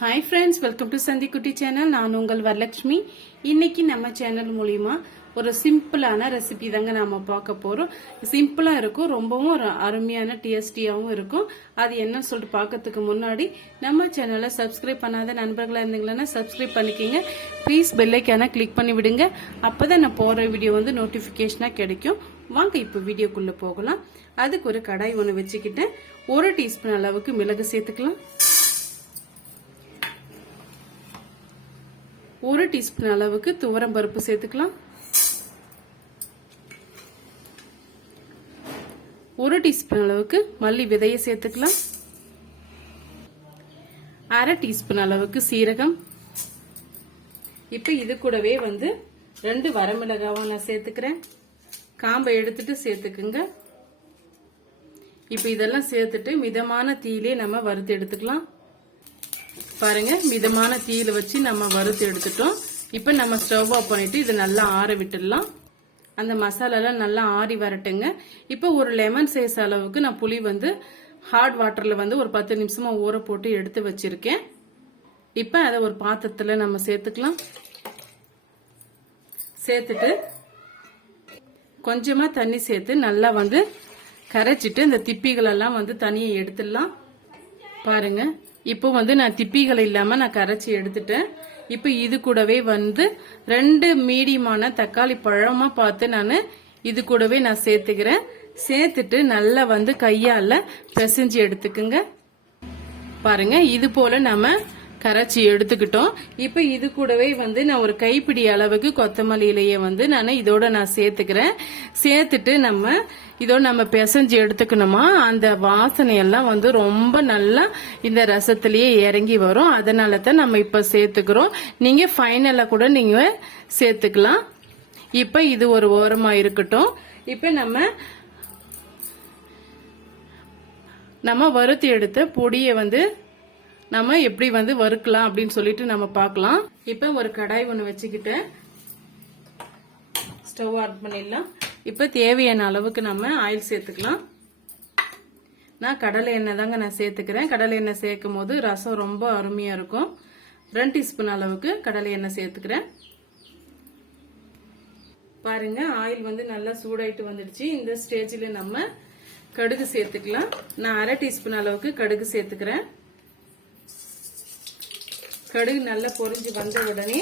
Hi friends welcome to Chandikutti channel நான் உங்கள் வரலட்சுமி. இன்னைக்கு நம்ம சேனல் மூலியமா ஒரு சிம்பிளான ரெசிபி தாங்க நாம பார்க்க போறோம். சிம்பிளா இருக்கும் ரொம்பவும் ஒரு அருமையான டேஸ்டியாகவும் இருக்கும். அது என்ன சொல்லிட்டு பார்க்கறதுக்கு முன்னாடி நம்ம சேனலை சப்ஸ்கிரைப் பண்ணாத நண்பர்களா இருந்தீங்களன்னா சப்ஸ்கிரைப் பண்ணிக்கிங்க. ப்ளீஸ் பெல்லைக்கான கிளிக் பண்ணி விடுங்க. அப்பதான் நான் போற வீடியோ வந்து நோட்டிபிகேஷனா கிடைக்கும். வாங்க இப்போ வீடியோக்குள்ள போகலாம். அதுக்கு ஒரு கடாய் ஒன்று வச்சுக்கிட்டேன். ஒரு டீஸ்பூன் அளவுக்கு மிளகு சேர்த்துக்கலாம். ஒரு டீஸ்பூன் அளவுக்கு துவரம் பருப்பு சேர்த்துக்கலாம். ஒரு டீஸ்பூன் அளவுக்கு மல்லி விதையை சேர்த்துக்கலாம். அரை டீஸ்பூன் அளவுக்கு சீரகம். இப்போ இது கூடவே வந்து ரெண்டு வரமிளகாவும் நான் சேர்த்துக்கிறேன். காம்பை எடுத்துட்டு சேர்த்துக்குங்க. இப்போ இதெல்லாம் சேர்த்துட்டு மிதமான தீயிலே நம்ம வறுத்து எடுத்துக்கலாம். பாருங்க மிதமான தீயில வச்சு நம்ம வறுத்து எடுத்துட்டோம். இப்போ நம்ம ஸ்டவ் ஆஃப் பண்ணிட்டு இதை நல்லா ஆற விட்டுடலாம். அந்த மசாலாலாம் நல்லா ஆறி வரட்டுங்க. இப்போ ஒரு லெமன் சைஸ் அளவுக்கு நான் புளி வந்து ஹாட் வாட்டரில் வந்து ஒரு பத்து நிமிஷமாக ஊற போட்டு எடுத்து வச்சுருக்கேன். இப்போ அதை ஒரு பாத்திரத்தில் நம்ம சேர்த்துக்கலாம். சேர்த்துட்டு கொஞ்சமாக தண்ணி சேர்த்து நல்லா வந்து கரைச்சிட்டு இந்த திப்பிகளெல்லாம் வந்து தனியை எடுத்துடலாம். பாருங்க. இப்போ வந்து நான் திப்பிகள் இல்லாமல் நான் கரைச்சி எடுத்துட்டேன். இப்போ இது கூடவே வந்து ரெண்டு மீடியமான தக்காளி பழமாக பார்த்து நான் இது கூடவே நான் சேர்த்துக்கிறேன். சேர்த்துட்டு நல்லா வந்து கையால் பிசைஞ்சு எடுத்துக்குங்க. பாருங்க இது போல் நம்ம கரைச்சி எடுத்துக்கிட்டோம். இப்போ இது கூடவே வந்து நான் ஒரு கைப்பிடி அளவுக்கு கொத்தமல்லி இலையை வந்து நான் இதோட நான் சேர்த்துக்கிறேன். சேர்த்துட்டு நம்ம இதோட நம்ம பிசைஞ்சு எடுத்துக்கணுமா? அந்த வாசனையெல்லாம் வந்து ரொம்ப நல்லா இந்த ரசத்துலேயே இறங்கி வரும். அதனால தான் நம்ம இப்போ சேர்த்துக்கிறோம். நீங்கள் ஃபைனலாக கூட நீங்கள் சேர்த்துக்கலாம். இப்போ இது ஒரு ஓரமாக இருக்கட்டும். இப்போ நம்ம நம்ம வறுத்து எடுத்த பொடியை வந்து நம்ம எப்படி வந்து வறுக்கலாம் அப்படின்னு சொல்லிட்டு நம்ம பார்க்கலாம். இப்போ ஒரு கடாய் ஒன்று வச்சுக்கிட்டேன் ஸ்டவ் ஆன் பண்ணிடலாம். இப்போ தேவையான அளவுக்கு நம்ம ஆயில் சேர்த்துக்கலாம். நான் கடலை எண்ணெய் தாங்க நான் சேர்த்துக்கிறேன். கடலை எண்ணெய் சேர்க்கும் போது ரசம் ரொம்ப அருமையாக இருக்கும். ரெண்டு டீஸ்பூன் அளவுக்கு கடலை எண்ணெய் சேர்த்துக்கிறேன். பாருங்க ஆயில் வந்து நல்லா சூடாயிட்டு வந்துடுச்சு. இந்த ஸ்டேஜில் நம்ம கடுகு சேர்த்துக்கலாம். நான் அரை டீஸ்பூன் அளவுக்கு கடுகு சேர்த்துக்கிறேன். கடுகு நல்லா பொரிஞ்சு வந்த உடனே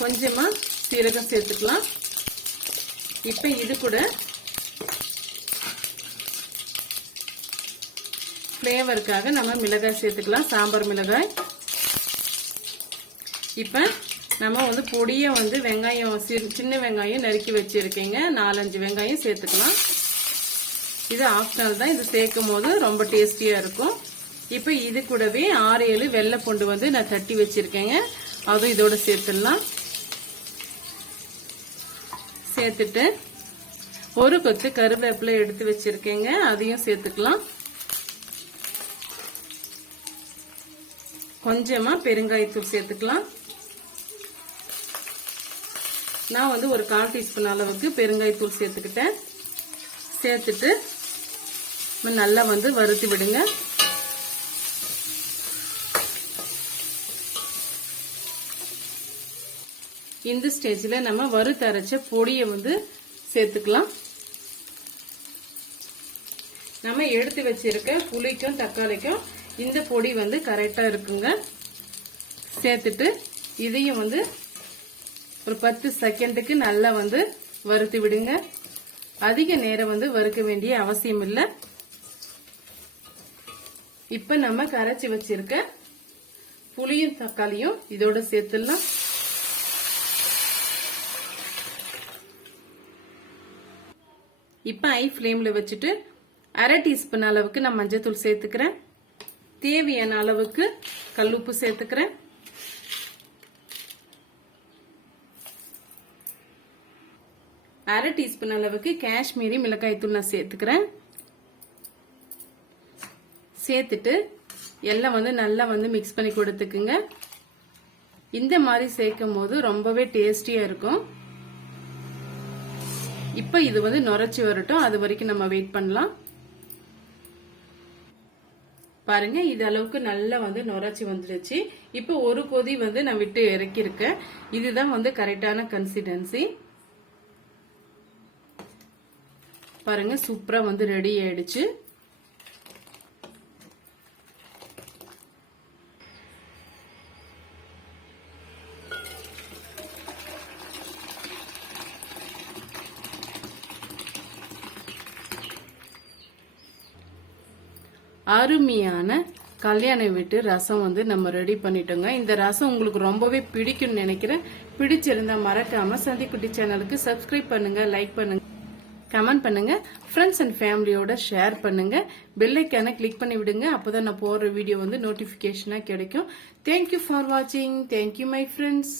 கொஞ்சமா சீரகம் சேர்த்துக்கலாம். இப்ப இது கூட ஃப்ளேவருக்காக நம்ம மிளகாய் சேர்த்துக்கலாம் சாம்பார் மிளகாய். இப்ப நம்ம வந்து பொடியை வந்து வெங்காயம் சின்ன வெங்காயம் நறுக்கி வச்சிருக்கீங்க. நாலஞ்சு வெங்காயம் சேர்த்துக்கலாம். இது ஆப்ஷனல் தான் இது சேர்க்கும் போது ரொம்ப டேஸ்டியா இருக்கும். இப்போ இது கூடவே ஆறு ஏழு வெள்ளை பூண்டு வந்து நான் தட்டி வச்சிருக்கேங்க. அதுவும் இதோட சேர்த்துடலாம். சேர்த்துட்டு ஒரு கொத்து கருவேப்பிலை எடுத்து வச்சிருக்கேங்க. அதையும் சேர்த்துக்கலாம். கொஞ்சமா பெருங்காயத்தூள் சேர்த்துக்கலாம். நான் வந்து ஒரு கால் டீஸ்பூன் அளவுக்கு பெருங்காயத்தூள் சேர்த்துக்கிட்டேன். சேர்த்துட்டு நல்லா வந்து வறுத்து விடுங்க. இந்த ஸ்டேஜில் நம்ம வறுத்து அரைச்ச பொடியை வந்து சேர்த்துக்கலாம். நம்ம எடுத்து வச்சிருக்க புளிக்கும் தக்காளிக்கும் இந்த பொடி வந்து கரெக்டாக இருக்குங்க. சேர்த்துட்டு இதையும் வந்து ஒரு பத்து செகண்டுக்கு நல்லா வந்து வறுத்து விடுங்க. அதிக நேரம் வந்து வறுக்க வேண்டிய அவசியம் இல்லை. இப்போ நம்ம கரைச்சி வச்சிருக்க புளியும் தக்காளியும் இதோட சேர்த்துடலாம். இப்போ ஐ ஃப்ளேமில் வச்சுட்டு அரை டீஸ்பூன் அளவுக்கு நான் மஞ்சத்தூள் சேர்த்துக்கிறேன். தேவையான அளவுக்கு கல்லுப்பு சேர்த்துக்கிறேன். அரை டீஸ்பூன் அளவுக்கு காஷ்மீரி மிளகாய் தூள் நான் சேர்த்துக்கிறேன். சேர்த்துட்டு எல்லாம் வந்து நல்லா வந்து மிக்ஸ் பண்ணி கொடுத்துக்குங்க. இந்த மாதிரி சேர்க்கும் போது ரொம்பவே டேஸ்டியாக இருக்கும். இப்போ இது வந்து நுரைச்சி வரட்டும். அது வரைக்கும் நம்ம வெயிட் பண்ணலாம். பாருங்க இது அளவுக்கு நல்லா வந்து நுரைச்சி வந்துடுச்சு. இப்போ ஒரு கொதி வந்து நான் விட்டு இறக்கியிருக்கேன். இதுதான் வந்து கரெக்டான கன்சிஸ்டன்சி பாருங்க சூப்பரா வந்து ரெடி ஆயிடுச்சு. அருமையான கல்யாண வீட்டு ரசம் வந்து நம்ம ரெடி பண்ணிட்டோங்க. இந்த ரசம் உங்களுக்கு ரொம்பவே பிடிக்கும்னு நினைக்கிறேன். பிடிச்சிருந்தா மறக்காம சந்திக்குட்டி சேனலுக்கு சப்ஸ்கிரைப் பண்ணுங்க லைக் பண்ணுங்க கமெண்ட் பண்ணுங்க ஃப்ரெண்ட்ஸ் அண்ட் ஃபேமிலியோட ஷேர் பண்ணுங்க. பெல்லைக்கான கிளிக் பண்ணி விடுங்க. அப்போதான் நான் போடுற வீடியோ வந்து நோட்டிஃபிகேஷனாக கிடைக்கும். தேங்க்யூ ஃபார் வாட்சிங் தேங்க்யூ மை ஃப்ரெண்ட்ஸ்